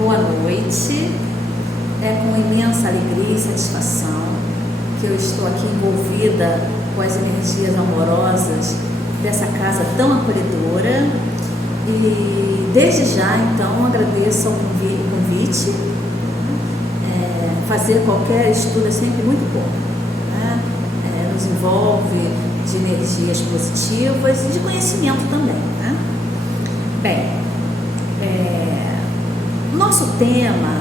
Boa noite, é com imensa alegria e satisfação que eu estou aqui envolvida com as energias amorosas dessa casa tão acolhedora e desde já então agradeço o convite. Fazer qualquer estudo é sempre muito bom, né? Nos envolve de energias positivas e de conhecimento também, né? Bem, nosso tema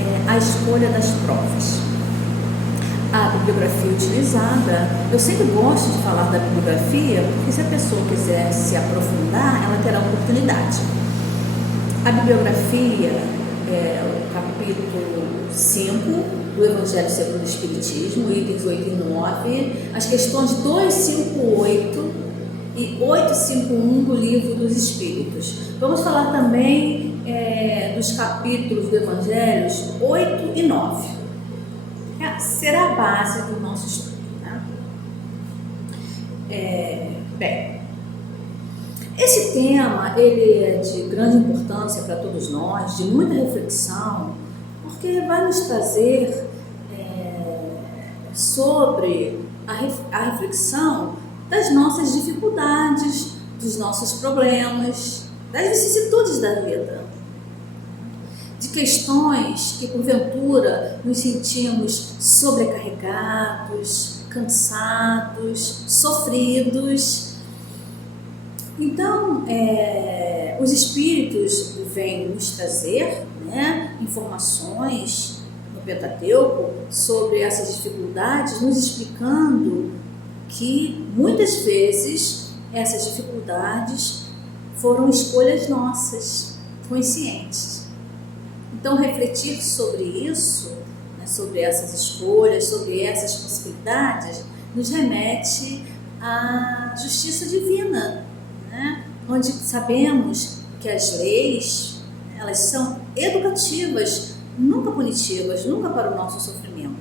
é a escolha das provas. A bibliografia utilizada, eu sempre gosto de falar da bibliografia, porque se a pessoa quiser se aprofundar, ela terá oportunidade. A bibliografia é o capítulo 5 do Evangelho segundo o Espiritismo, itens 8 e 9, as questões 258 e 851 do Livro dos Espíritos. Vamos falar também dos capítulos do Evangelho 8 e 9. Será a base do nosso estudo. Né? Bem, esse tema ele é de grande importância para todos nós, de muita reflexão, porque vai nos trazer sobre a reflexão das nossas dificuldades, dos nossos problemas, das vicissitudes da vida, de questões que porventura nos sentimos sobrecarregados, cansados, sofridos. Então, os espíritos vêm nos trazer, né, informações no Pentateuco sobre essas dificuldades, nos explicando que muitas vezes essas dificuldades foram escolhas nossas, conscientes. Então, refletir sobre isso, né, sobre essas escolhas, sobre essas possibilidades, nos remete à justiça divina, né, onde sabemos que as leis, elas são educativas, nunca punitivas, nunca para o nosso sofrimento.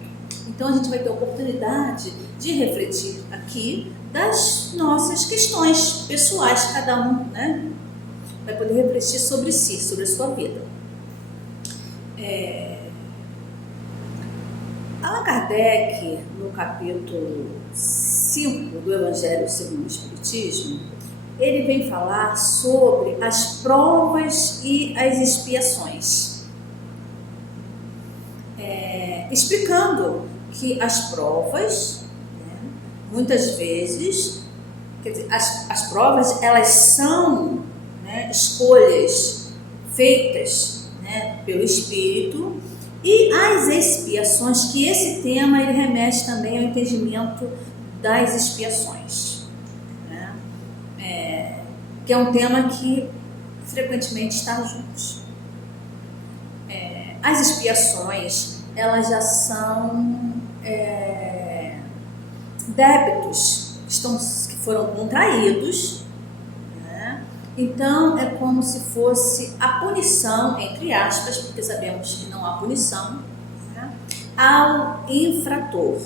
Então a gente vai ter a oportunidade de refletir aqui das nossas questões pessoais, cada um, né, vai poder refletir sobre si, sobre a sua vida. Allan Kardec, no capítulo 5 do Evangelho segundo o Espiritismo, ele vem falar sobre as provas e as expiações, explicando que as provas, né, muitas vezes, quer dizer, as provas elas são, né, escolhas feitas, né, pelo Espírito, e as expiações, que esse tema ele remete também ao entendimento das expiações, né, que é um tema que frequentemente está juntos. As expiações elas já são débitos que foram contraídos, né? Então é como se fosse a punição, entre aspas, porque sabemos que não há punição, né, ao infrator.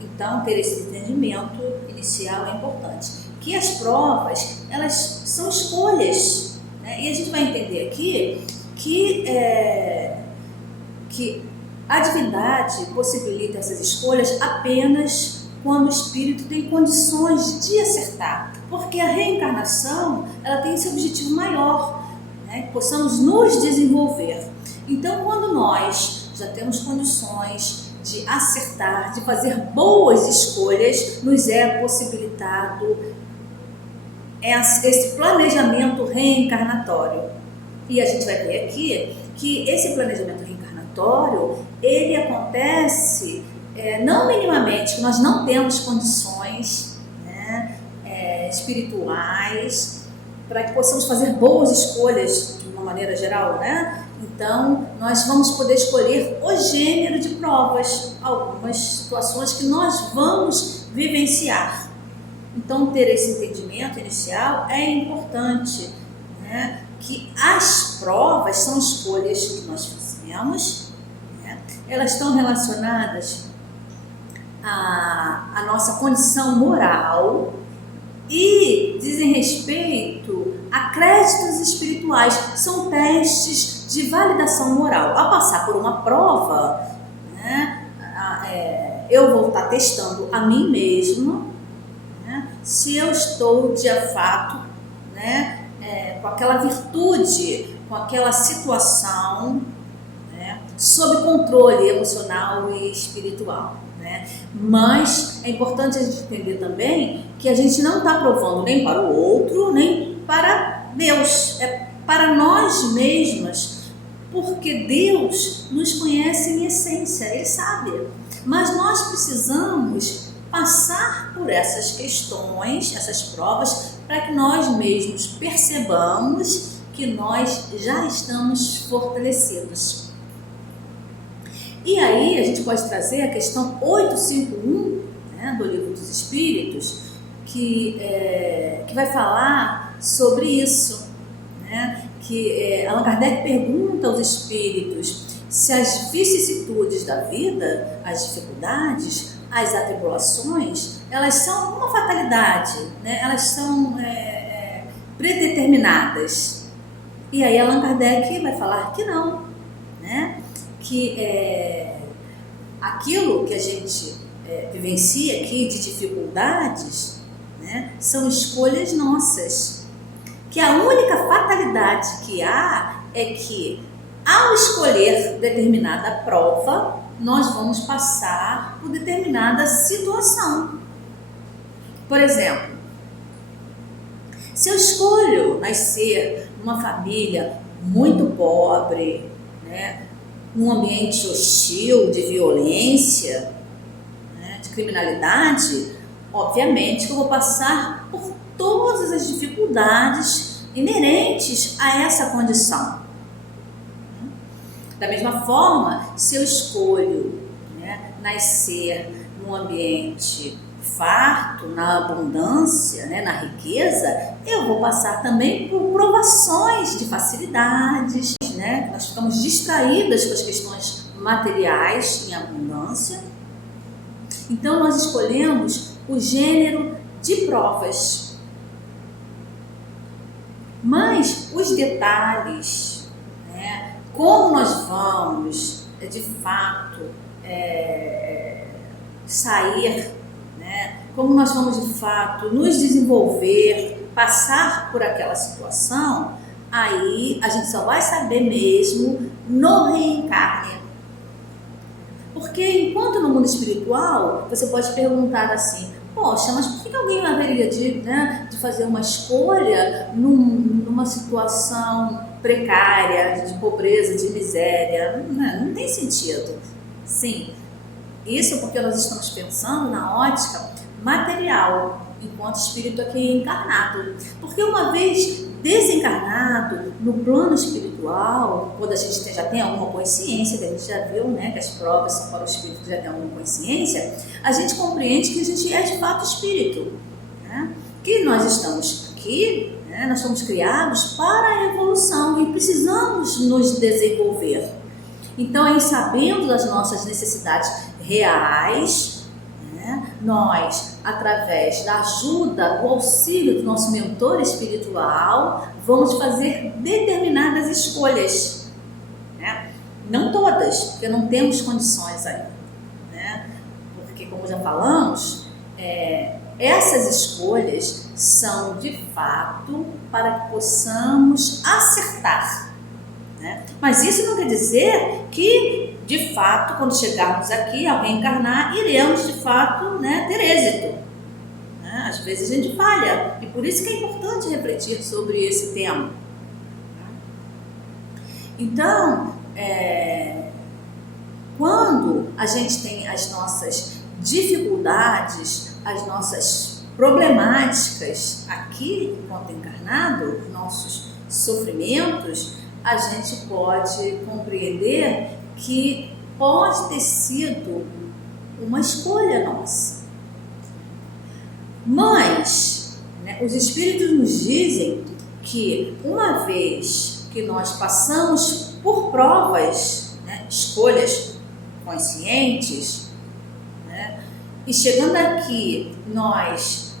Então ter esse entendimento inicial é importante, que as provas elas são escolhas, né? E a gente vai entender aqui que a divindade possibilita essas escolhas apenas quando o espírito tem condições de acertar, porque a reencarnação ela tem esse objetivo maior, né, que possamos nos desenvolver. Então, quando nós já temos condições de acertar, de fazer boas escolhas, nos é possibilitado esse planejamento reencarnatório. E a gente vai ver aqui que esse planejamento reencarnatório ele acontece não minimamente, nós não temos condições, né, espirituais para que possamos fazer boas escolhas de uma maneira geral, né? Então nós vamos poder escolher o gênero de provas, algumas situações que nós vamos vivenciar. Então ter esse entendimento inicial é importante, né? Que as provas são escolhas que nós fazemos, né? Elas estão relacionadas à nossa condição moral e dizem respeito a créditos espirituais, são testes de validação moral. Ao passar por uma prova, né, eu vou estar testando a mim mesmo, né, se eu estou de fato, né, com aquela virtude, com aquela situação, né, sob controle emocional e espiritual. Né? Mas é importante a gente entender também que a gente não está provando nem para o outro, nem para Deus, é para nós mesmas, porque Deus nos conhece em essência, Ele sabe. Mas nós precisamos passar por essas questões, essas provas, para que nós mesmos percebamos que nós já estamos fortalecidos. E aí a gente pode trazer a questão 851, né, do Livro dos Espíritos, que vai falar sobre isso, né, que Allan Kardec pergunta aos espíritos se as vicissitudes da vida, as dificuldades, as atribulações, elas são uma fatalidade, né, elas são predeterminadas. E aí Allan Kardec vai falar que não, né? Que aquilo que a gente vivencia aqui de dificuldades, né, são escolhas nossas. Que a única fatalidade que há é que, ao escolher determinada prova, nós vamos passar por determinada situação. Por exemplo, se eu escolho nascer numa família muito pobre, né, num ambiente hostil, de violência, né, de criminalidade, obviamente que eu vou passar por todas as dificuldades inerentes a essa condição. Da mesma forma, se eu escolho, né, nascer num ambiente farto, na abundância, né, na riqueza, eu vou passar também por provações de facilidades, né? Nós ficamos distraídas com as questões materiais em abundância. Então nós escolhemos o gênero de provas. Mas os detalhes, né, como nós vamos de fato sair, né, como nós vamos de fato nos desenvolver, passar por aquela situação, aí a gente só vai saber mesmo no reencarne. Porque enquanto no mundo espiritual, você pode perguntar assim, poxa, mas por que alguém haveria de fazer uma escolha numa situação precária, de pobreza, de miséria? Não tem sentido. Sim, isso porque nós estamos pensando na ótica material, enquanto espírito aqui encarnado. Porque uma vez desencarnado no plano espiritual, quando a gente já tem alguma consciência, que a gente já viu, né, que as provas são para o espírito que já tem alguma consciência, a gente compreende que a gente é de fato espírito, né? Que nós estamos aqui, né, nós somos criados para a evolução e precisamos nos desenvolver. Então, em sabendo das nossas necessidades reais, nós, através da ajuda, do auxílio do nosso mentor espiritual, vamos fazer determinadas escolhas, né? Não todas, porque não temos condições ainda, né? Porque, como já falamos, essas escolhas são de fato para que possamos acertar, né? Mas isso não quer dizer que de fato, quando chegarmos aqui, alguém encarnar, iremos de fato, né, ter êxito. Né? Às vezes a gente falha, e por isso que é importante refletir sobre esse tema. Então, quando a gente tem as nossas dificuldades, as nossas problemáticas aqui, enquanto encarnado, nossos sofrimentos, a gente pode compreender que pode ter sido uma escolha nossa. Mas, né, os espíritos nos dizem que uma vez que nós passamos por provas, né, escolhas conscientes, né, e chegando aqui nós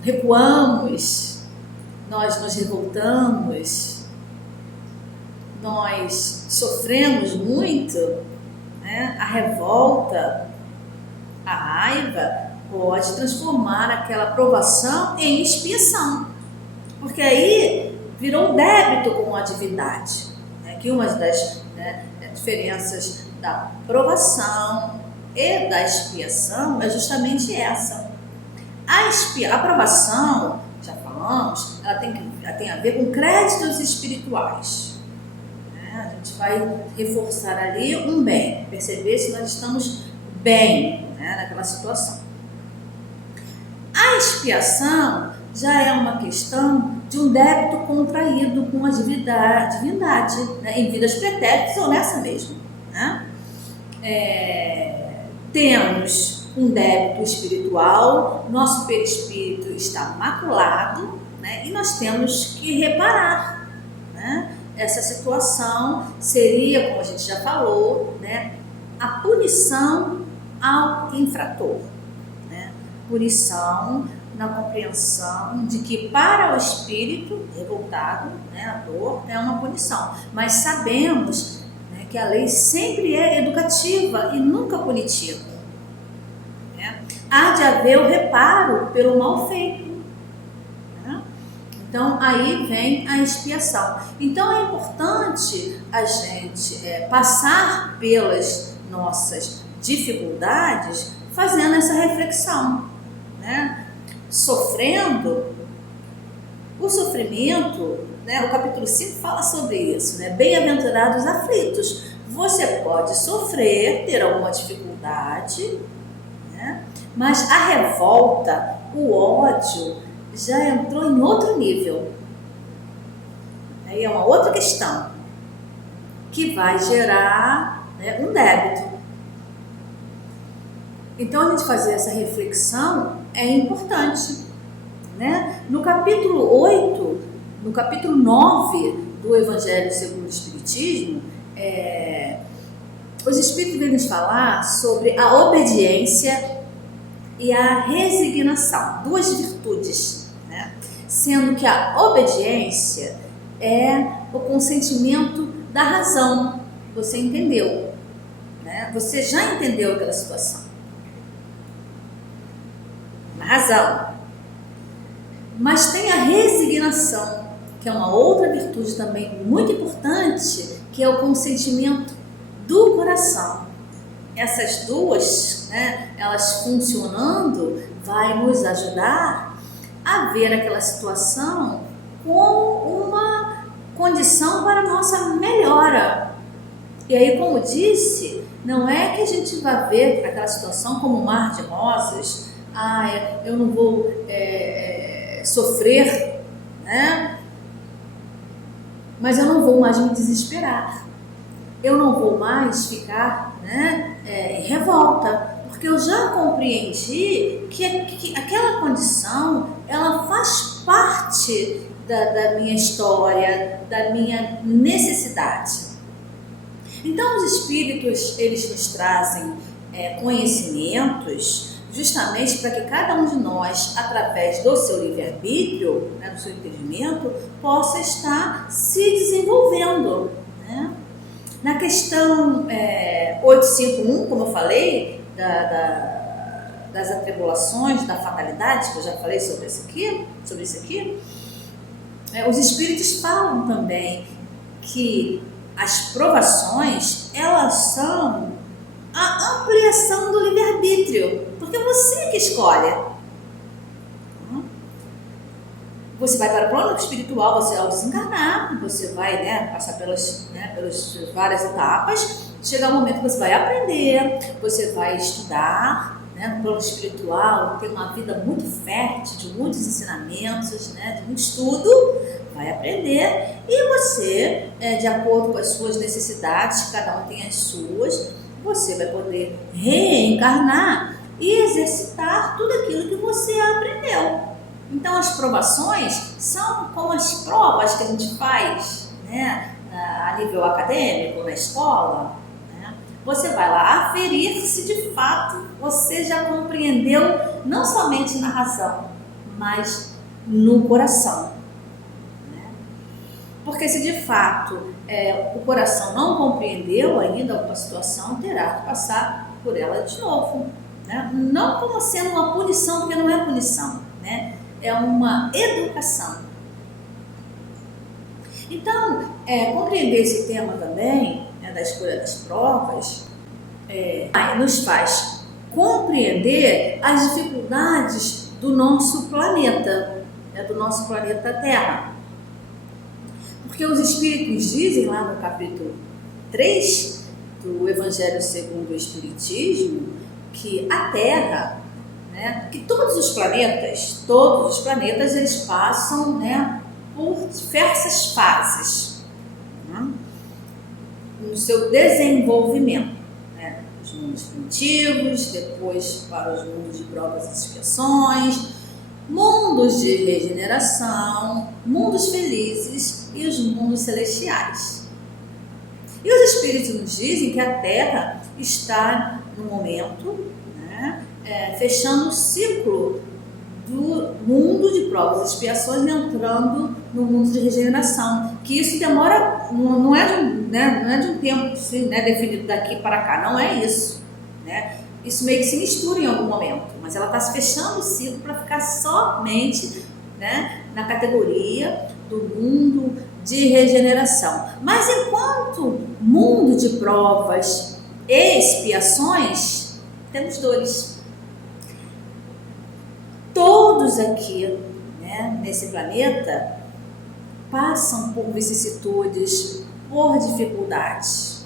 recuamos, nós nos revoltamos, nós sofremos muito, né, a revolta, a raiva pode transformar aquela provação em expiação, porque aí virou um débito com a divindade, né, que uma das, né, diferenças da provação e da expiação é justamente essa. A provação, já falamos, ela tem a ver com créditos espirituais. A gente vai reforçar ali um bem, perceber se nós estamos bem, né, naquela situação. A expiação já é uma questão de um débito contraído com a divindade, né, em vidas pretéritas ou nessa mesmo. Né? Temos um débito espiritual, nosso perispírito está maculado, né, e nós temos que reparar, né? Essa situação seria, como a gente já falou, né, a punição ao infrator, né? Punição na compreensão de que para o espírito revoltado, né, a dor é uma punição, mas sabemos, né, que a lei sempre é educativa e nunca punitiva, né? Há de haver o reparo pelo mal feito. Então, aí vem a expiação. Então, é importante a gente passar pelas nossas dificuldades fazendo essa reflexão, né? Sofrendo, o sofrimento, né? O capítulo 5 fala sobre isso, né? Bem-aventurados aflitos. Você pode sofrer, ter alguma dificuldade, né? Mas a revolta, o ódio, já entrou em outro nível. Aí é uma outra questão que vai gerar, né, um débito. Então, a gente fazer essa reflexão é importante, né? No capítulo 8, no capítulo 9 do Evangelho segundo o Espiritismo, os Espíritos vêm nos falar sobre a obediência e a resignação, duas virtudes, né? Sendo que a obediência é o consentimento da razão. Você entendeu, né? Você já entendeu aquela situação, na razão. Mas tem a resignação, que é uma outra virtude também muito importante, que é o consentimento do coração. Essas duas, né, elas funcionando, vai nos ajudar a ver aquela situação como uma condição para a nossa melhora. E aí, como disse, não é que a gente vai ver aquela situação como um mar de rosas, eu não vou sofrer, né? Mas eu não vou mais me desesperar. Eu não vou mais ficar, né, em revolta, porque eu já compreendi que aquela condição, ela faz parte da minha história, da minha necessidade. Então, os espíritos, eles nos trazem conhecimentos justamente para que cada um de nós, através do seu livre-arbítrio, né, do seu entendimento, possa estar se desenvolvendo, né? Na questão 851, como eu falei, das atribulações, da fatalidade, que eu já falei sobre isso aqui, os espíritos falam também que as provações, elas são a ampliação do livre-arbítrio, porque você que escolhe. Você vai para o plano espiritual, você ao desencarnar, você vai, né, passar pelas várias etapas, chegar um momento que você vai aprender, você vai estudar, né, no plano espiritual, ter uma vida muito fértil, de muitos ensinamentos, né, de muito estudo, vai aprender, e você, de acordo com as suas necessidades, cada um tem as suas, você vai poder reencarnar e exercitar tudo aquilo que você aprendeu. Então, as provações são como as provas que a gente faz, né, a nível acadêmico, na escola, né? Você vai lá aferir se de fato você já compreendeu, não somente na razão, mas no coração, né? Porque se de fato o coração não compreendeu ainda alguma situação, terá que passar por ela de novo, né? Não como sendo uma punição, porque não é punição, né? É uma educação. Então, compreender esse tema também, né, da escolha das provas, nos faz compreender as dificuldades do nosso planeta, né, do nosso planeta Terra. Porque os Espíritos dizem lá no capítulo 3 do Evangelho segundo o Espiritismo que a Terra, né, que todos os planetas eles passam, né, por diversas fases, né, no seu desenvolvimento, né, os mundos primitivos, depois para os mundos de provas e expiações, mundos de regeneração, mundos felizes e os mundos celestiais. E os Espíritos nos dizem que a Terra está no momento, né, fechando o ciclo do mundo de provas e expiações, entrando no mundo de regeneração, que isso demora, não é de um tempo assim, né, definido daqui para cá, não é isso, né? Isso meio que se mistura em algum momento, mas ela está se fechando o ciclo para ficar somente, né, na categoria do mundo de regeneração. Mas enquanto mundo de provas e expiações, temos dores. Todos aqui, né, nesse planeta passam por vicissitudes, por dificuldades.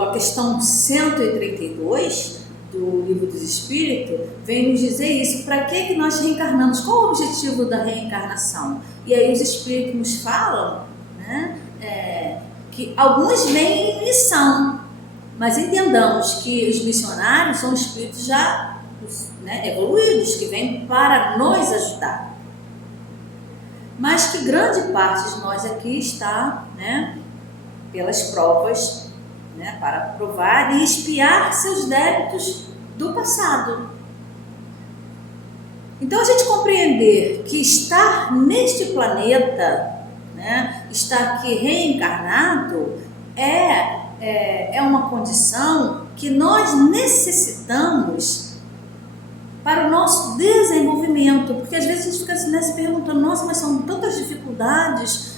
A questão 132 do Livro dos Espíritos vem nos dizer isso. Para que nós reencarnamos? Qual o objetivo da reencarnação? E aí os Espíritos nos falam, né, que alguns vêm em missão, mas entendamos que os missionários são espíritos já, né, evoluídos, que vêm para nos ajudar. Mas que grande parte de nós aqui está, né, pelas provas, né, para provar e expiar seus débitos do passado. Então, a gente compreender que estar neste planeta, né, estar aqui reencarnado, é uma condição que nós necessitamos para o nosso desenvolvimento, porque às vezes a gente fica assim, né, se perguntando, nossa, mas são tantas dificuldades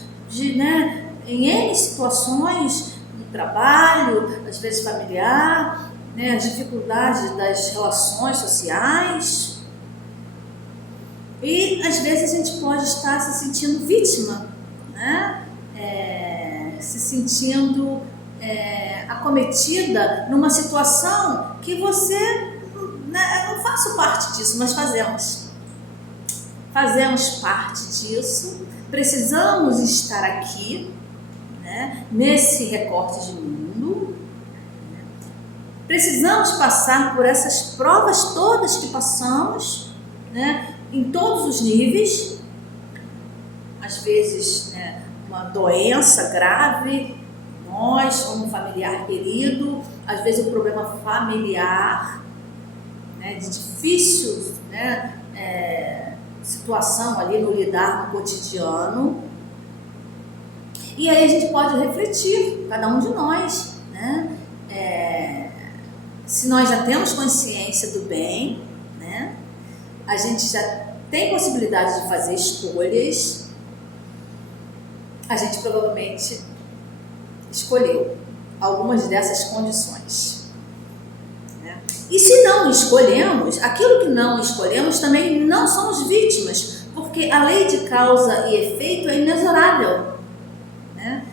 né, em N situações, no trabalho, às vezes familiar, né, as dificuldades das relações sociais, e às vezes a gente pode estar se sentindo vítima, né, se sentindo acometida numa situação que você, né, eu não faço parte disso, mas fazemos parte disso, precisamos estar aqui, né, nesse recorte de mundo, né, precisamos passar por essas provas todas que passamos, né, em todos os níveis, às vezes, né, uma doença grave, nós, ou um familiar querido, às vezes um problema familiar, né, de difícil, né, situação ali no lidar no cotidiano. E aí a gente pode refletir, cada um de nós, né, se nós já temos consciência do bem, né, a gente já tem possibilidade de fazer escolhas, a gente provavelmente escolheu algumas dessas condições, né? E se não escolhemos, aquilo que não escolhemos também não somos vítimas, porque a lei de causa e efeito é inexorável, né?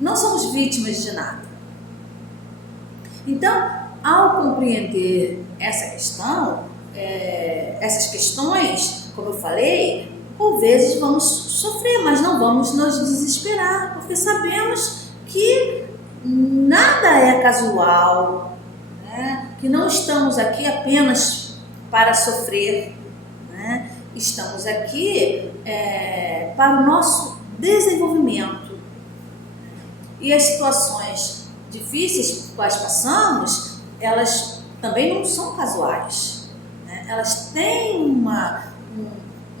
Não somos vítimas de nada. Então, ao compreender essa questão, essas questões, como eu falei, por vezes vamos sofrer, mas não vamos nos desesperar, porque sabemos que nada é casual, né? Que não estamos aqui apenas para sofrer, né? Estamos aqui para o nosso desenvolvimento. E as situações difíceis por quais passamos, elas também não são casuais, né? Elas têm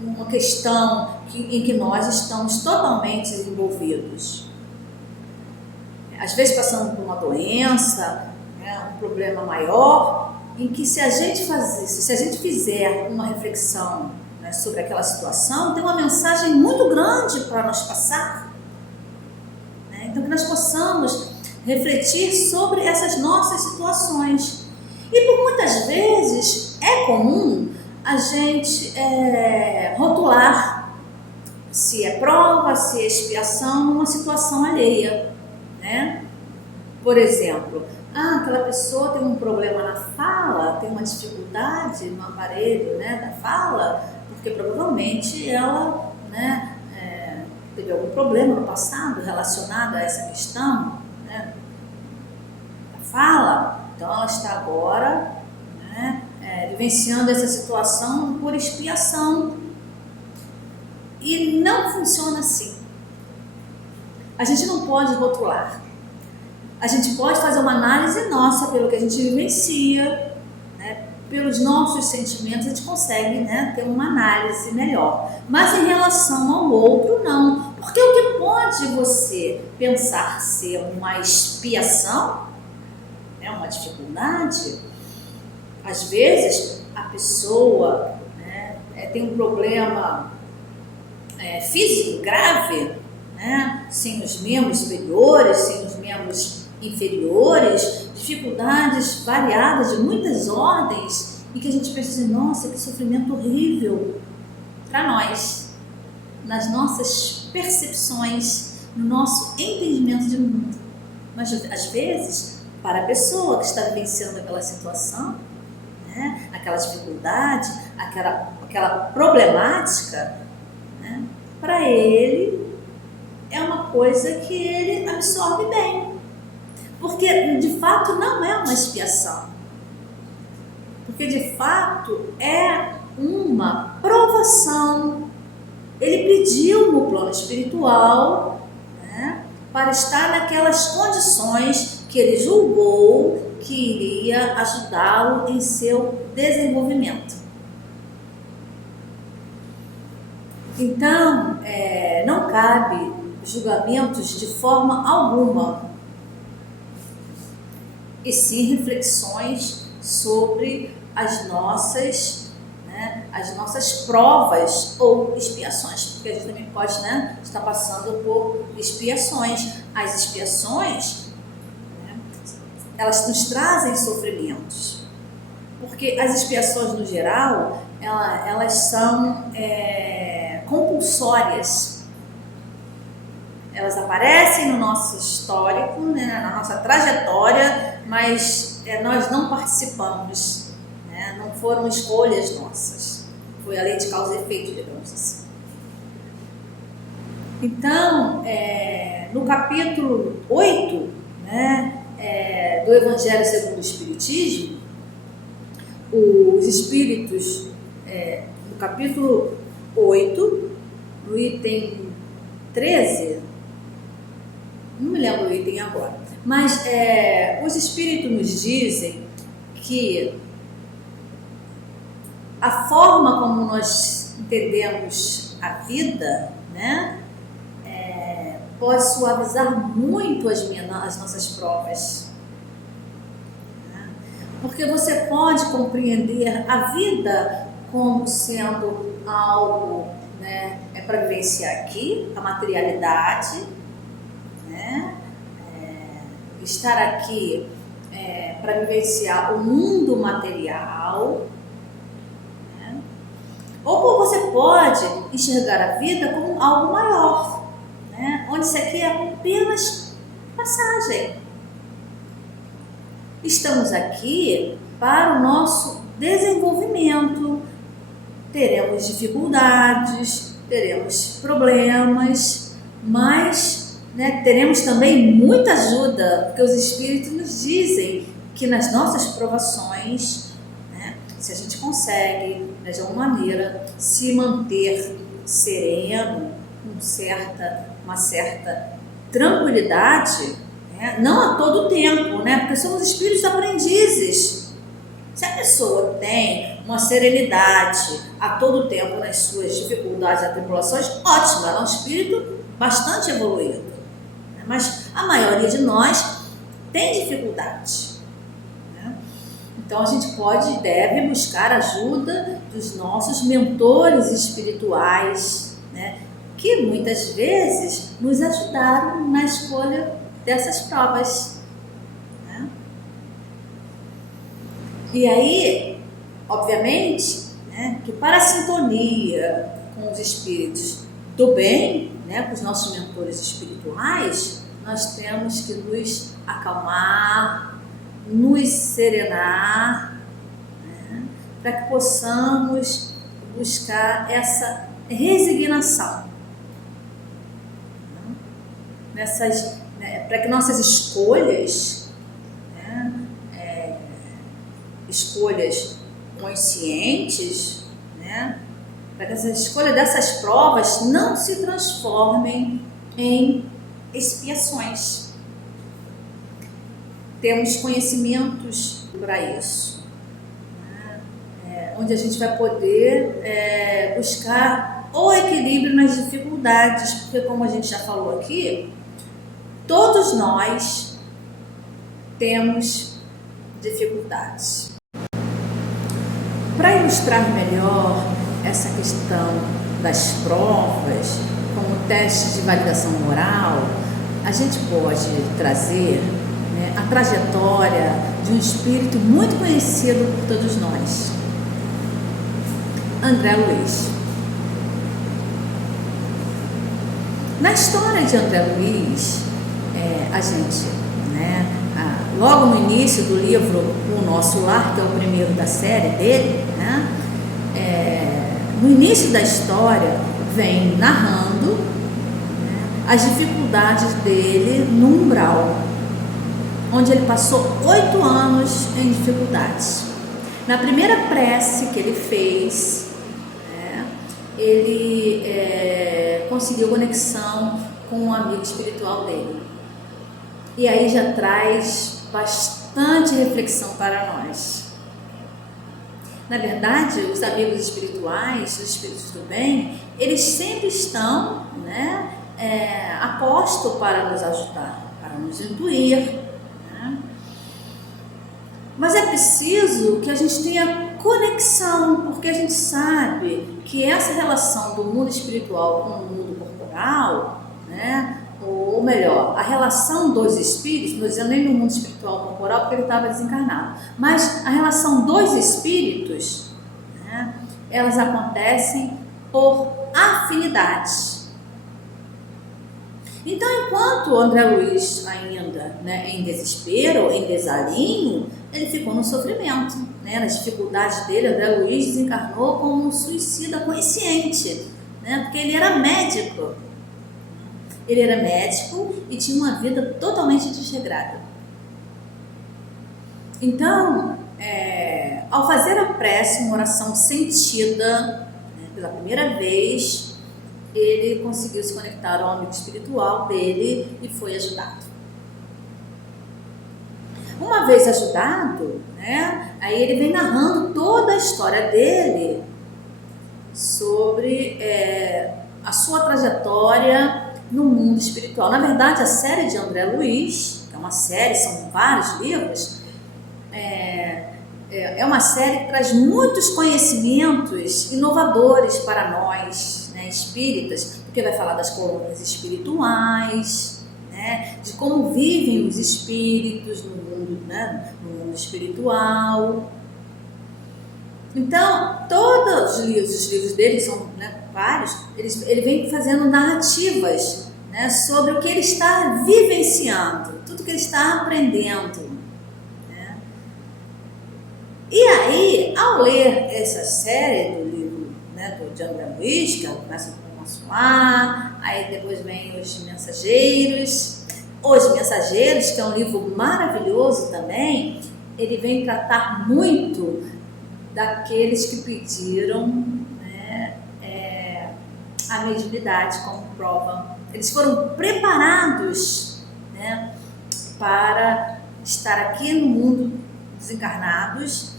uma questão em que nós estamos totalmente envolvidos. Às vezes passando por uma doença, né, um problema maior, em que se a gente fizer uma reflexão, né, sobre aquela situação, tem uma mensagem muito grande para nos passar. Né? Então que nós possamos refletir sobre essas nossas situações. E por muitas vezes é comum a gente rotular se é prova, se é expiação numa situação alheia, né? Por exemplo, aquela pessoa tem um problema na fala, tem uma dificuldade no aparelho, né, da fala, porque provavelmente ela, né, teve algum problema no passado relacionado a essa questão, né, da fala. Então ela está agora, né, vivenciando essa situação por expiação. E não funciona assim. A gente não pode rotular. A gente pode fazer uma análise nossa pelo que a gente vivencia, né, pelos nossos sentimentos, a gente consegue, né, ter uma análise melhor. Mas em relação ao outro, não. Porque o que pode você pensar ser uma expiação, né, uma dificuldade, às vezes a pessoa, né, tem um problema físico grave, né, sem os membros superiores, sem os membros inferiores, dificuldades variadas de muitas ordens, e que a gente pensa assim, nossa, que sofrimento horrível para nós, nas nossas percepções, no nosso entendimento de mundo. Mas às vezes, para a pessoa que está vivenciando aquela situação, né, aquela dificuldade, aquela problemática, né, para ele é uma coisa que ele absorve bem, porque de fato não é uma expiação, porque de fato é uma provação. Ele pediu no plano espiritual, né, para estar naquelas condições que ele julgou que iria ajudá-lo em seu desenvolvimento. Então, não cabe julgamentos de forma alguma, e sim reflexões sobre as nossas provas ou expiações, porque a gente também pode, né, estar passando por expiações. As expiações, né, elas nos trazem sofrimentos, porque as expiações no geral, elas são compulsórias. Elas aparecem no nosso histórico, né, na nossa trajetória, mas nós não participamos, né, não foram escolhas nossas. Foi a lei de causa e efeito, digamos assim. Então, no capítulo 8, né, do Evangelho segundo o Espiritismo, os espíritos, no capítulo 8, no item 13, não me lembro o item agora, mas os espíritos nos dizem que a forma como nós entendemos a vida, né, pode suavizar muito as nossas provas. Né? Porque você pode compreender a vida como sendo algo, né, para vivenciar aqui, a materialidade, né, estar aqui para vivenciar o mundo material, né? Ou você pode enxergar a vida como algo maior, né, onde isso aqui é apenas passagem. Estamos aqui para o nosso desenvolvimento. Teremos dificuldades, teremos problemas, mas, né, teremos também muita ajuda, porque os espíritos nos dizem que nas nossas provações, né, se a gente consegue, né, de alguma maneira, se manter sereno, com uma certa tranquilidade, né, não a todo tempo, né, porque somos espíritos aprendizes. Se a pessoa tem uma serenidade a todo tempo nas suas dificuldades e atribulações, ótimo, ela é um espírito bastante evoluído. Mas a maioria de nós tem dificuldade. Então a gente pode e deve buscar ajuda dos nossos mentores espirituais, né, que muitas vezes nos ajudaram na escolha dessas provas. Né? E aí, obviamente, né, que para a sintonia com os espíritos do bem, né, com os nossos mentores espirituais, nós temos que nos acalmar, nos serenar, né, para que possamos buscar essa resignação, né, para que nossas escolhas, né, escolhas conscientes, né, para que essa escolha dessas provas não se transformem em expiações. Temos conhecimentos para isso, né? Onde a gente vai poder buscar o equilíbrio nas dificuldades, porque como a gente já falou aqui, todos nós temos dificuldades. Para ilustrar melhor essa questão das provas, como testes de validação moral, a gente pode trazer, né, a trajetória de um espírito muito conhecido por todos nós, André Luiz. Na história de André Luiz, a gente, né, logo no início do livro O Nosso Lar, que é o primeiro da série dele, né, no início da história vem narrando, né, as dificuldades dele no umbral, onde ele passou 8 anos em dificuldades. Na primeira prece que ele fez, né, ele conseguiu conexão com um amigo espiritual dele. E aí já traz bastante reflexão para nós. Na verdade, os amigos espirituais, os espíritos do bem, eles sempre estão, né, a posto para nos ajudar, para nos intuir. Né? Mas é preciso que a gente tenha conexão, porque a gente sabe que essa relação do mundo espiritual com o mundo corporal, né, ou melhor, a relação dos espíritos, não estou dizendo nem no mundo espiritual corporal porque ele estava desencarnado, mas a relação dos espíritos, né, elas acontecem por afinidades. Então, enquanto o André Luiz ainda, né, em desespero, em desalinho, ele ficou no sofrimento, né, nas dificuldades dele. André Luiz desencarnou como um suicida consciente, né, porque ele era médico. Ele era médico e tinha uma vida totalmente desregrada. Então, ao fazer a prece, uma oração sentida, né, pela primeira vez, ele conseguiu se conectar ao amigo espiritual dele e foi ajudado. Uma vez ajudado, né, aí ele vem narrando toda a história dele sobre a sua trajetória no mundo espiritual. Na verdade, a série de André Luiz, que é uma série, são vários livros, é uma série que traz muitos conhecimentos inovadores para nós, né, espíritas, porque vai falar das colônias espirituais, né, de como vivem os espíritos no mundo, né, no mundo espiritual. Então, todos os livros dele são, né, vários, ele vem fazendo narrativas, né, sobre o que ele está vivenciando, tudo que ele está aprendendo. Né? E aí, ao ler essa série do livro, né, de André Luiz, que começa com o Nosso Lar, aí depois vem Os Mensageiros. Os Mensageiros, que é um livro maravilhoso também, ele vem tratar muito daqueles que pediram, né, a mediunidade como prova. Eles foram preparados, né, para estar aqui no mundo desencarnados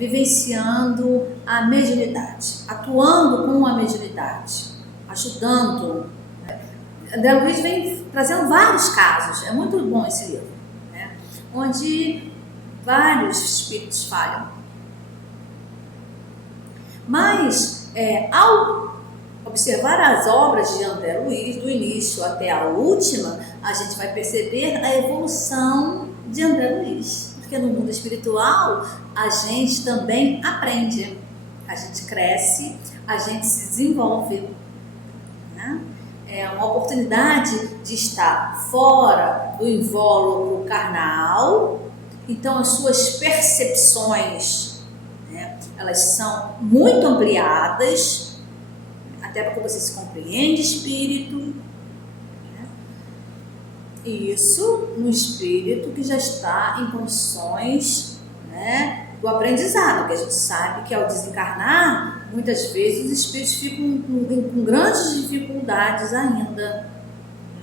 vivenciando a mediunidade, atuando com a mediunidade, ajudando. André Luiz vem trazendo vários casos, é muito bom esse livro, né? Onde vários espíritos falham. Mas, ao observar as obras de André Luiz, do início até a última, a gente vai perceber a evolução de André Luiz. Porque no mundo espiritual, a gente também aprende, a gente cresce, a gente se desenvolve, né? É uma oportunidade de estar fora do invólucro carnal, então as suas percepções, né, elas são muito ampliadas, até porque você se compreende espírito, né? Isso no espírito que já está em condições, né, do aprendizado, que a gente sabe que ao desencarnar, muitas vezes os espíritos ficam com grandes dificuldades ainda,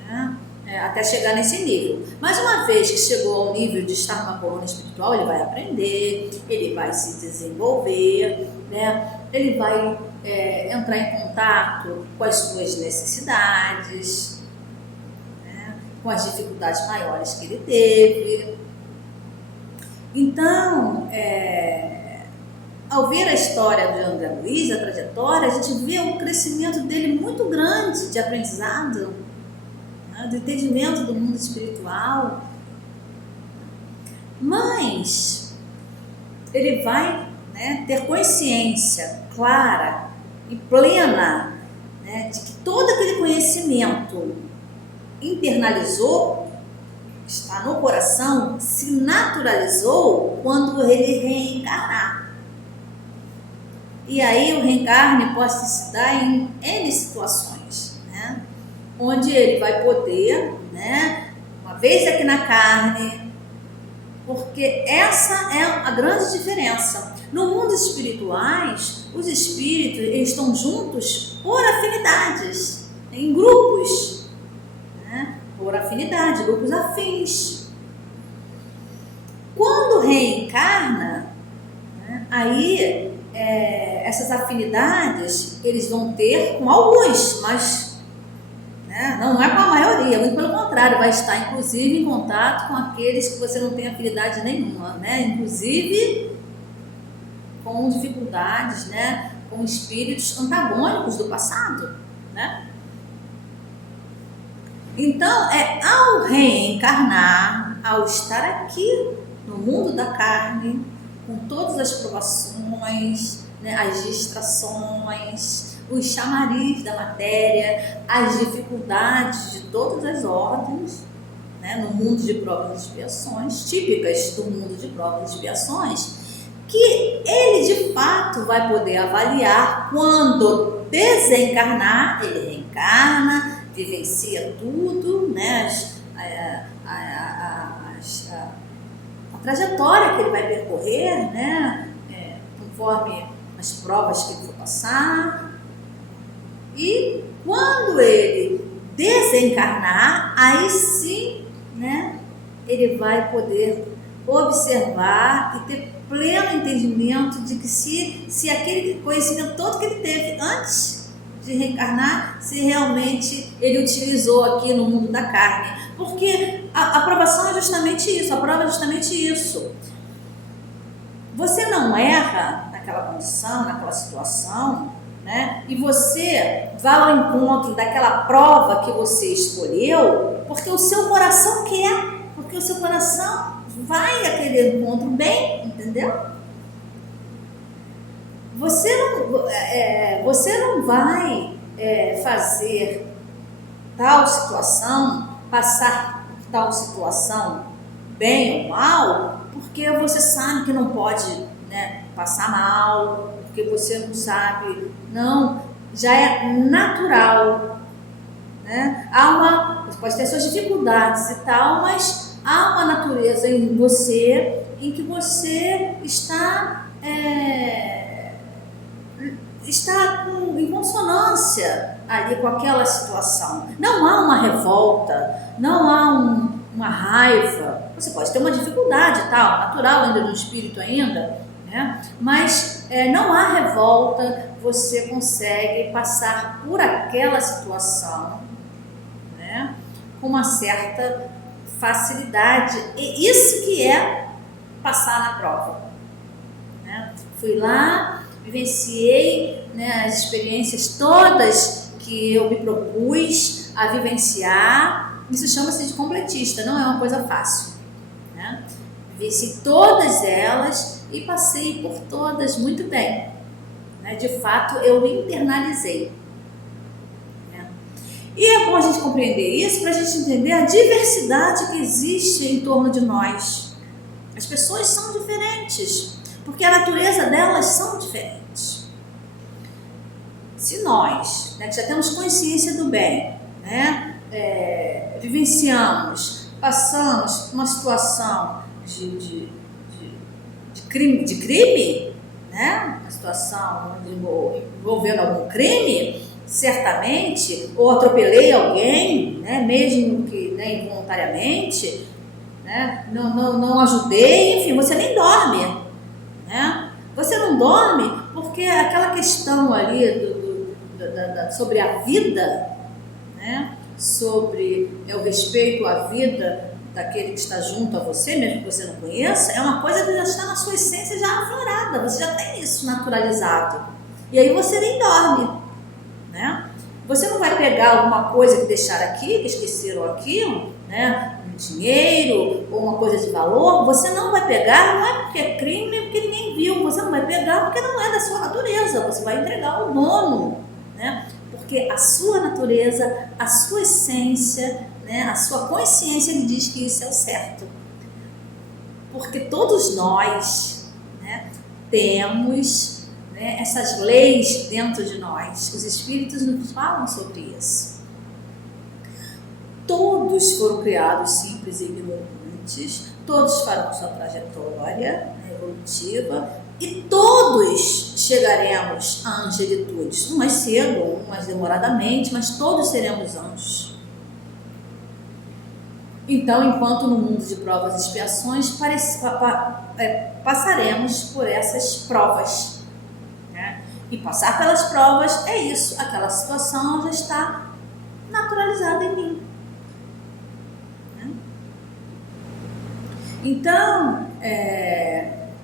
né, até chegar nesse nível. Mas uma vez que chegou ao nível de estar numa colônia espiritual, ele vai aprender, ele vai se desenvolver, né, ele vai entrar em contato com as suas necessidades, né, com as dificuldades maiores que ele teve. Então, ao ver a história de André Luiz, a trajetória, a gente vê um crescimento dele muito grande de aprendizado, né, de entendimento do mundo espiritual. Mas ele vai, né, ter consciência clara e plena, né, de que todo aquele conhecimento internalizou, está no coração, se naturalizou quando ele reencarnar. E aí o reencarne pode se dar em N situações, né, onde ele vai poder, né, uma vez aqui na carne, porque essa é a grande diferença. No mundo espirituais, os espíritos eles estão juntos por afinidades, em grupos, né? Por afinidade, grupos afins. Quando reencarna, né, aí essas afinidades eles vão ter com alguns, mas, né, não é com a maioria, muito pelo contrário, vai estar inclusive em contato com aqueles que você não tem afinidade nenhuma, né? Inclusive com dificuldades, né, com espíritos antagônicos do passado, né? Então, ao reencarnar, ao estar aqui no mundo da carne, com todas as provações, né, as distrações, os chamariz da matéria, as dificuldades de todas as ordens, né, no mundo de provas e expiações, típicas do mundo de provas e expiações, que ele de fato vai poder avaliar quando desencarnar, ele reencarna, vivencia tudo, né, a trajetória que ele vai percorrer, né, conforme as provas que ele for passar. E quando ele desencarnar, aí sim, né, ele vai poder observar e ter pleno entendimento de que se aquele conhecimento todo que ele teve antes de reencarnar, se realmente ele utilizou aqui no mundo da carne. Porque a aprovação é justamente isso, a prova é justamente isso. Você não erra naquela condição, naquela situação, né? E você vai ao encontro daquela prova que você escolheu, porque o seu coração quer, porque o seu coração vai àquele encontro bem, entendeu? Você não vai fazer tal situação, passar por tal situação bem ou mal, porque você sabe que não pode, né, passar mal, porque você não sabe, não, já é natural, né? Você pode ter suas dificuldades e tal, mas há uma natureza em você em que você está em consonância ali com aquela situação. Não há uma revolta, não há uma raiva. Você pode ter uma dificuldade e tal, natural ainda no espírito ainda, né? Mas não há revolta, você consegue passar por aquela situação, né, com uma certa facilidade. E isso que é passar na prova, né? Fui lá, vivenciei, né, as experiências todas que eu me propus a vivenciar. Isso chama-se de completista, não é uma coisa fácil, né? Vivenciei todas elas e passei por todas muito bem, né? De fato, eu internalizei, né? E é bom a gente compreender isso para a gente entender a diversidade que existe em torno de nós. As pessoas são diferentes, porque a natureza delas são diferentes. Se nós, né, que já temos consciência do bem, né, vivenciamos, passamos uma situação de crime, né, uma situação envolvendo algum crime, certamente, ou atropelei alguém, né, mesmo que, né, involuntariamente, né, não ajudei, enfim, você nem dorme, né? Você não dorme porque aquela questão ali sobre a vida, né, sobre o respeito à vida daquele que está junto a você, mesmo que você não conheça, é uma coisa que já está na sua essência já aflorada, você já tem isso naturalizado. E aí você nem dorme, né? Você não vai pegar alguma coisa que deixaram aqui, que esqueceram aqui, né, um dinheiro ou uma coisa de valor, você não vai pegar, não é porque é crime, é porque ninguém viu, você não vai pegar porque não é da sua natureza, você vai entregar ao dono, né? Porque a sua natureza, a sua essência, né, a sua consciência lhe diz que isso é o certo. Porque todos nós, né, temos, né, essas leis dentro de nós. Os espíritos nos falam sobre isso. Todos foram criados simples e ignorantes, todos farão sua trajetória, né, evolutiva, e todos chegaremos à angelitude, um mais cedo, um mais demoradamente, mas todos seremos anjos. Então, enquanto no mundo de provas e expiações, passaremos por essas provas, né? E passar pelas provas é isso, aquela situação já está naturalizada em mim, né? Então,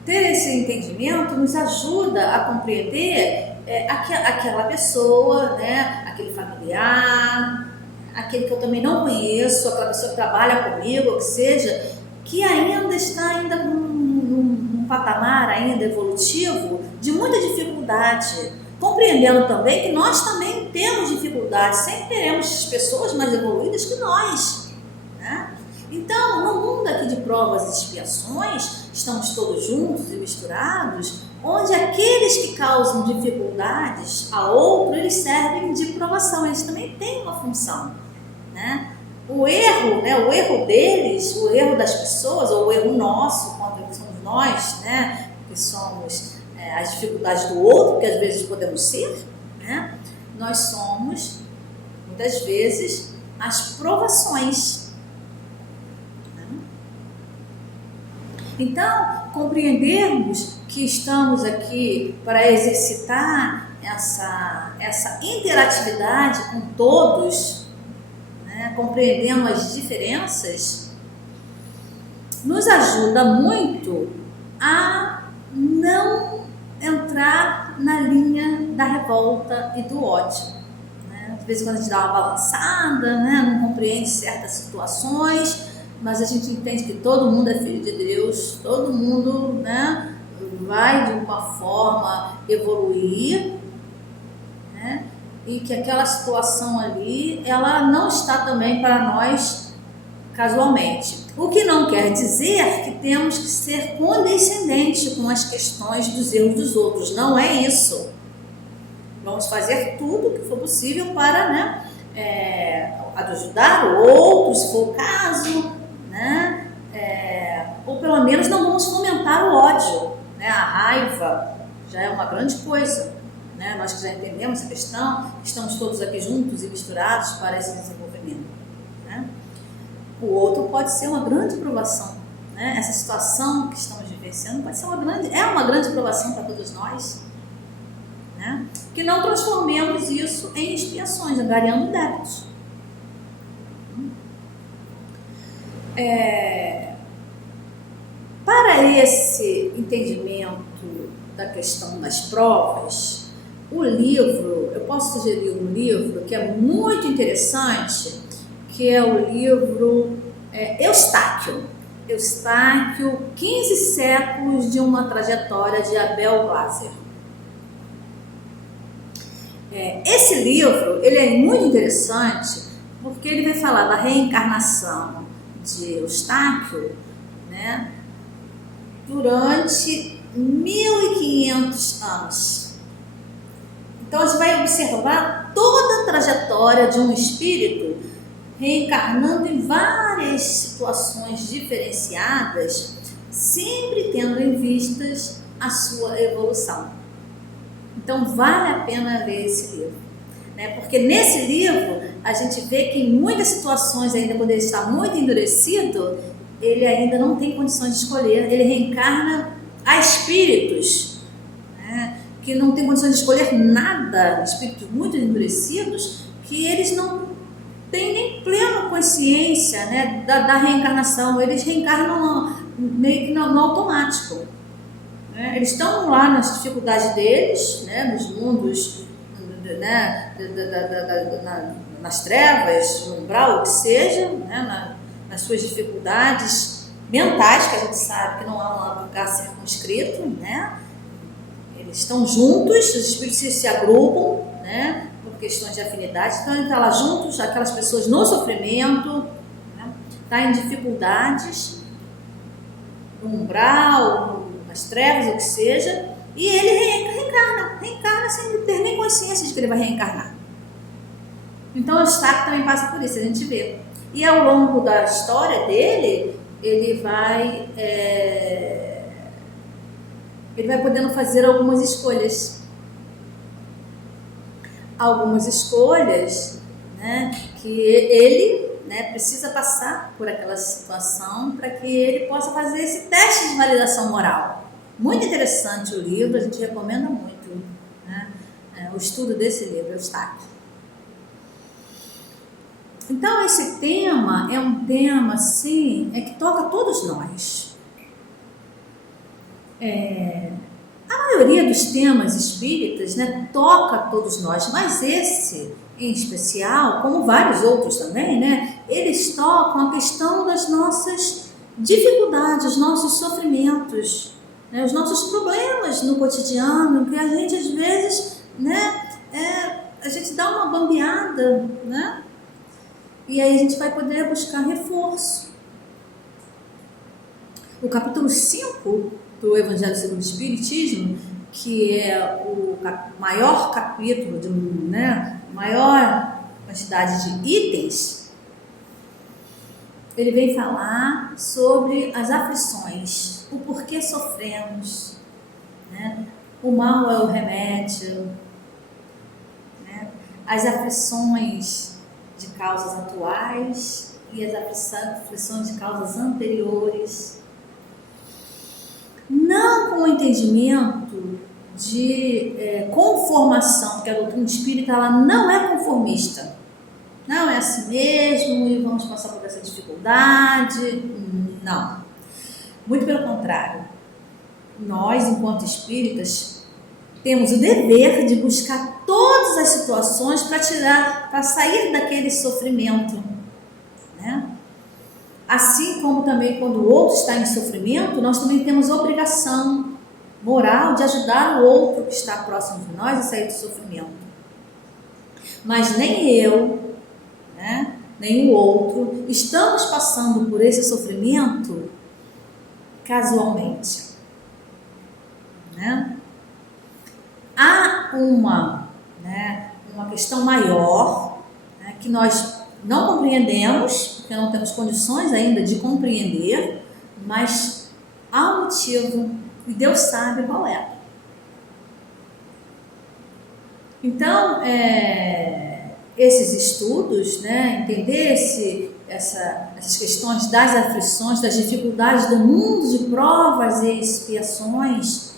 ter esse entendimento nos ajuda a compreender aquela pessoa, né? Aquele familiar, aquele que eu também não conheço, aquela pessoa que trabalha comigo, ou que seja, que ainda está num patamar ainda evolutivo de muita dificuldade, compreendendo também que nós também temos dificuldade, sempre teremos pessoas mais evoluídas que nós, né? Então, no mundo aqui de provas e expiações, estamos todos juntos e misturados, onde aqueles que causam dificuldades a outro, eles servem de provação, eles também têm uma função, né? O erro, né, o erro deles, o erro das pessoas, ou o erro nosso, quando somos nós, né, que somos as dificuldades do outro, que às vezes podemos ser, né? Nós somos, muitas vezes, as provações. Então, compreendermos que estamos aqui para exercitar essa interatividade com todos, né, compreendendo as diferenças, nos ajuda muito a não entrar na linha da revolta e do ódio, né? De vez em quando a gente dá uma balançada, né, não compreende certas situações, mas a gente entende que todo mundo é filho de Deus, todo mundo, né, vai de uma forma evoluir, né, e que aquela situação ali, ela não está também para nós casualmente. O que não quer dizer que temos que ser condescendentes com as questões dos erros dos outros, não é isso. Vamos fazer tudo o que for possível para, né, ajudar o outro, se for o caso, né? Ou pelo menos não vamos fomentar o ódio, né? A raiva já é uma grande coisa, né? Nós que já entendemos essa questão, estamos todos aqui juntos e misturados para esse desenvolvimento, né? O outro pode ser uma grande provação, né? Essa situação que estamos vivendo vivenciando pode ser uma grande provação para todos nós, né? Que não transformemos isso em expiações, angariando débitos. Para esse entendimento da questão das provas, eu posso sugerir um livro que é muito interessante, que é o livro Eustáquio, 15 séculos de uma trajetória, de Abel Glasser. Esse livro ele é muito interessante porque ele vai falar da reencarnação de Eustáquio, né, durante 1500 anos. Então a gente vai observar toda a trajetória de um espírito reencarnando em várias situações diferenciadas, sempre tendo em vistas a sua evolução. Então vale a pena ler esse livro, né? Porque nesse livro a gente vê que em muitas situações, ainda quando ele está muito endurecido, ele ainda não tem condições de escolher, ele reencarna a espíritos, né, que não tem condições de escolher nada, espíritos muito endurecidos, que eles não têm nem plena consciência, né, da reencarnação, eles reencarnam meio que no automático, né? Eles estão lá nas dificuldades deles, né, nos mundos, né, nas trevas, no umbral, o que seja, né, nas suas dificuldades mentais, que a gente sabe que não há um lugar circunscrito, né? Eles estão juntos, os espíritos se agrupam, né, por questões de afinidade, então eles estão lá juntos, aquelas pessoas no sofrimento, né, tá em dificuldades, no umbral, nas trevas, o que seja, e ele reencarna sem ter nem consciência de que ele vai reencarnar. Então o Eustáquio também passa por isso, a gente vê. E ao longo da história dele, ele vai podendo fazer algumas escolhas. Né, que ele, né, precisa passar por aquela situação para que ele possa fazer esse teste de validação moral. Muito interessante o livro, a gente recomenda muito, né, o estudo desse livro, Eustáquio. Então esse tema é um tema assim, que toca todos nós. A maioria dos temas espíritas, né, toca todos nós, mas esse em especial, como vários outros também, né, eles tocam a questão das nossas dificuldades, os nossos sofrimentos, né, os nossos problemas no cotidiano, que a gente às vezes, né, a gente dá uma bambeada, né? E aí a gente vai poder buscar reforço. O capítulo 5 do Evangelho segundo o Espiritismo, que é o maior capítulo, né, maior quantidade de itens, ele vem falar sobre as aflições, o porquê sofremos, né? O mal é o remédio, né? As aflições de causas atuais e as aflições de causas anteriores, não com o entendimento de conformação, porque a doutrina espírita ela não é conformista, não é assim mesmo e vamos passar por essa dificuldade, não, muito pelo contrário. Nós, enquanto espíritas, temos o dever de buscar todas as situações para sair daquele sofrimento, né? Assim como também quando o outro está em sofrimento, nós também temos a obrigação moral de ajudar o outro que está próximo de nós a sair do sofrimento. Mas nem eu, né, nem o outro estamos passando por esse sofrimento casualmente, né? Há uma questão maior, né, que nós não compreendemos, porque não temos condições ainda de compreender, mas há um motivo e Deus sabe qual é. Então, esses estudos, né, entender essas questões das aflições, das dificuldades do mundo de provas e expiações,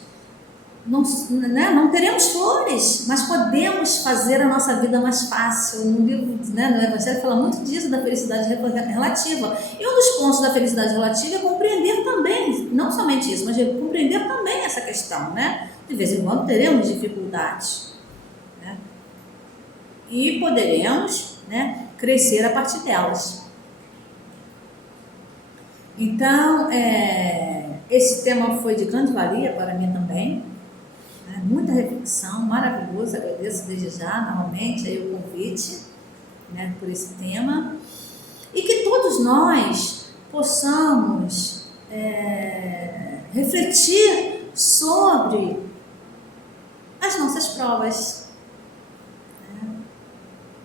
não teremos flores, mas podemos fazer a nossa vida mais fácil. No livro, no Evangelho fala muito disso, da felicidade relativa. E um dos pontos da felicidade relativa é compreender também, não somente isso, mas compreender também essa questão, né? De vez em quando teremos dificuldades, né? E poderemos, né, crescer a partir delas. Então, esse tema foi de grande valia para mim também. Muita reflexão, maravilhoso, agradeço desde já, novamente, aí o convite, né, por esse tema, e que todos nós possamos refletir sobre as nossas provas, né,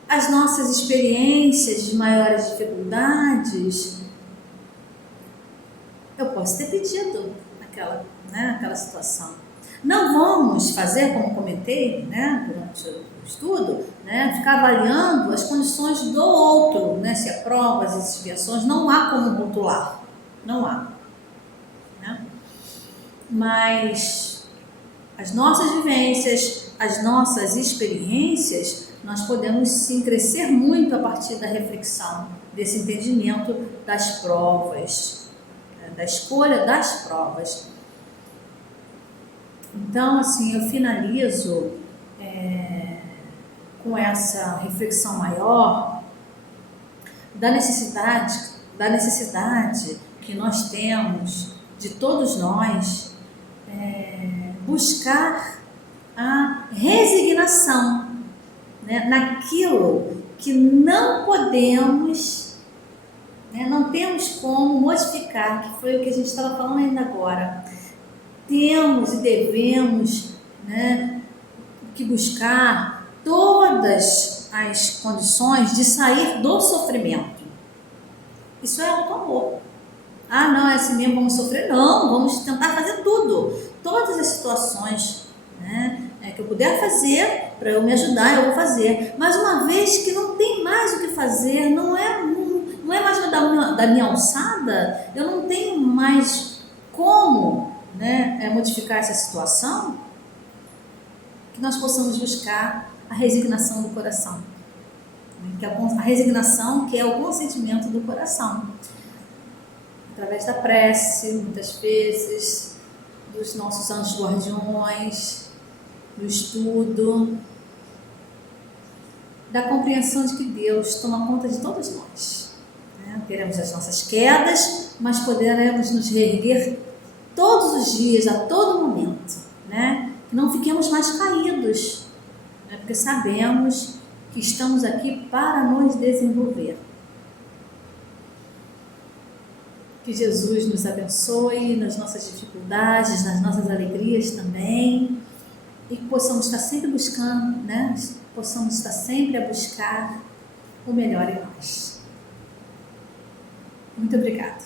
as nossas experiências de maiores dificuldades. Eu posso ter pedido aquela situação. Não vamos fazer, como comentei, né, durante o estudo, né, ficar avaliando as condições do outro, né, se há provas e desviações, não há como rotular, não há, né? Mas as nossas vivências, as nossas experiências, nós podemos sim crescer muito a partir da reflexão, desse entendimento das provas, né, da escolha das provas. Então, assim, eu finalizo com essa reflexão maior da necessidade que nós temos, de todos nós, buscar a resignação, né, naquilo que não podemos, né, não temos como modificar, que foi o que a gente estava falando ainda agora. Temos e devemos, né, que buscar todas as condições de sair do sofrimento. Isso é auto-amor. Ah, não, é assim mesmo, vamos sofrer? Não, vamos tentar fazer tudo. Todas as situações, né, que eu puder fazer para eu me ajudar, eu vou fazer. Mas uma vez que não tem mais o que fazer, não é mais da minha alçada, eu não tenho mais como, né, modificar essa situação, que nós possamos buscar a resignação do coração, né, que é a resignação que é o consentimento do coração, através da prece, muitas vezes, dos nossos anjos guardiões, do estudo, da compreensão de que Deus toma conta de todos nós, né? Teremos as nossas quedas, mas poderemos nos reerguer todos os dias, a todo momento, né? Não fiquemos mais caídos, né? Porque sabemos que estamos aqui para nos desenvolver. Que Jesus nos abençoe nas nossas dificuldades, nas nossas alegrias também, e que possamos estar sempre buscando, né? Possamos estar sempre a buscar o melhor em nós. Muito obrigada.